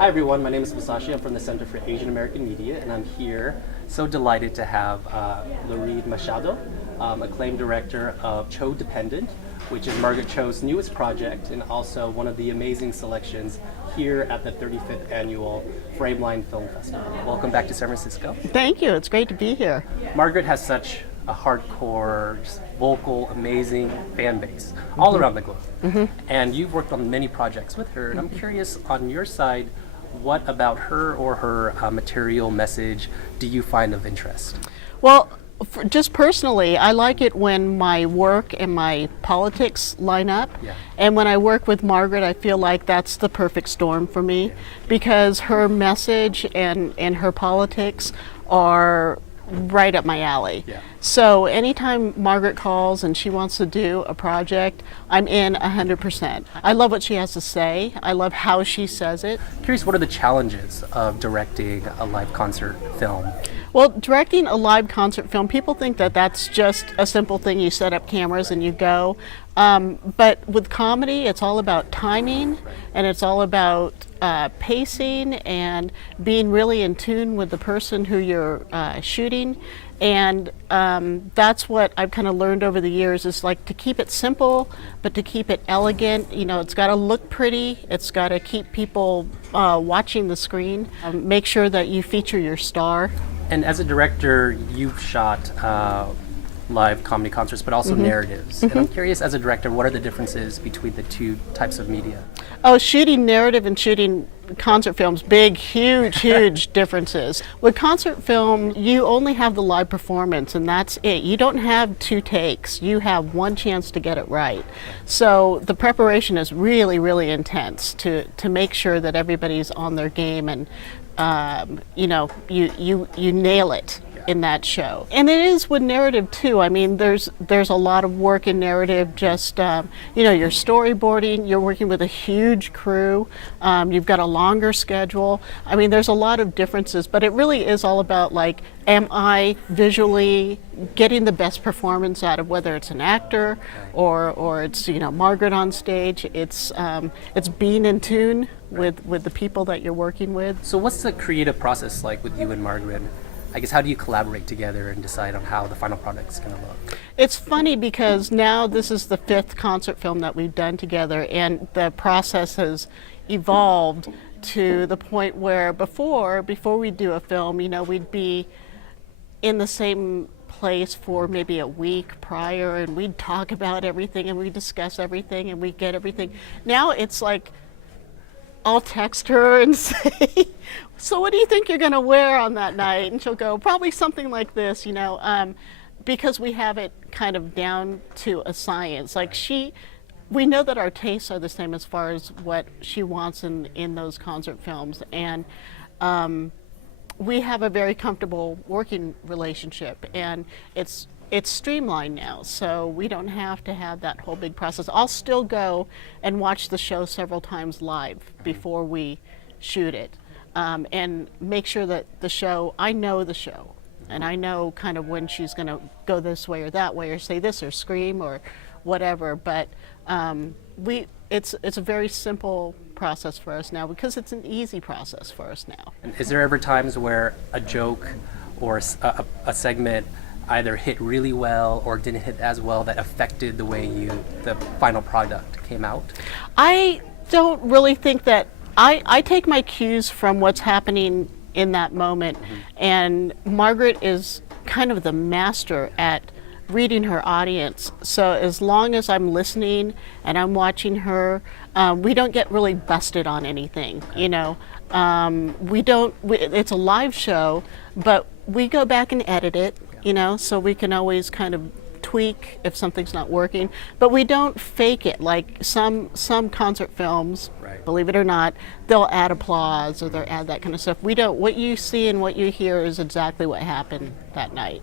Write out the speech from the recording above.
Hi everyone, my name is Masashi. I'm from the Center for Asian American Media, and I'm here so delighted to have Lorene Machado, acclaimed director of CHO Dependent, which is Margaret Cho's newest project and also one of the amazing selections here at the 35th Annual Frameline Film Festival. Welcome back to San Francisco. Thank you, it's great to be here. Margaret has such a hardcore, just vocal, amazing fan base all around the globe. And you've worked on many projects with her, and I'm curious on your side, what about her or her material message do you find of interest? Well, just personally, I like it when my work and my politics line up. Yeah. And when I work with Margaret, I feel like that's the perfect storm for me, because her message and her politics are right up my alley. Yeah. So anytime Margaret calls and she wants to do a project, I'm in 100%. I love what she has to say. I love how she says it. Curious, what are the challenges of directing a live concert film? Well, directing a live concert film, people think that that's just a simple thing. You set up cameras and you go. But with comedy, it's all about timing, and it's all about pacing and being really in tune with the person who you're shooting. And that's what I've kind of learned over the years, is like to keep it simple, but to keep it elegant. You know, it's got to look pretty. It's got to keep people watching the screen. Make sure that you feature your star. And as a director, you've shot live comedy concerts, but also narratives. And I'm curious, as a director, what are the differences between the two types of media? Oh, shooting narrative and shooting concert films, big, huge differences. With concert film, you only have the live performance, and that's it. You don't have two takes. You have one chance to get it right. So the preparation is really intense to make sure that everybody's on their game, and you know, you nail it in that show. And it is with narrative too. I mean, there's a lot of work in narrative. Just you know, you're storyboarding, you're working with a huge crew, you've got a longer schedule. I mean, there's a lot of differences, but it really is all about, like, am I visually getting the best performance out of, whether it's an actor or it's, you know, Margaret on stage. It's being in tune with the people that you're working with. So what's the creative process like with you and Margaret? I guess, how do you collaborate together and decide on how the final product's going to look? It's funny because now this is the 5th concert film that we've done together, and the process has evolved to the point where before we do a film, you know, we'd be in the same place for maybe a week prior, and we'd talk about everything and we'd discuss everything and we'd get everything. Now it's like, I'll text her and say, so what do you think you're going to wear on that night? And she'll go, probably something like this, you know, because we have it kind of down to a science. Like, we know that our tastes are the same as far as what she wants in those concert films. And we have a very comfortable working relationship, and it's streamlined now, so we don't have to have that whole big process. I'll still go and watch the show several times live before we shoot it, and make sure that I know the show, and I know kind of when she's going to go this way or that way, or say this or scream or whatever. But it's a very simple process for us now, because it's an easy process for us now. And is there ever times where a joke or a segment either hit really well or didn't hit as well that affected the way the final product came out? I don't really think that. I take my cues from what's happening in that moment, and Margaret is kind of the master at reading her audience. So as long as I'm listening and I'm watching her, we don't get really busted on anything, you know. It's a live show, but we go back and edit it, you know, so we can always kind of tweak if something's not working, but we don't fake it like some concert films. Right. Believe it or not, they'll add applause or they'll add that kind of stuff. We don't. What you see and what you hear is exactly what happened that night.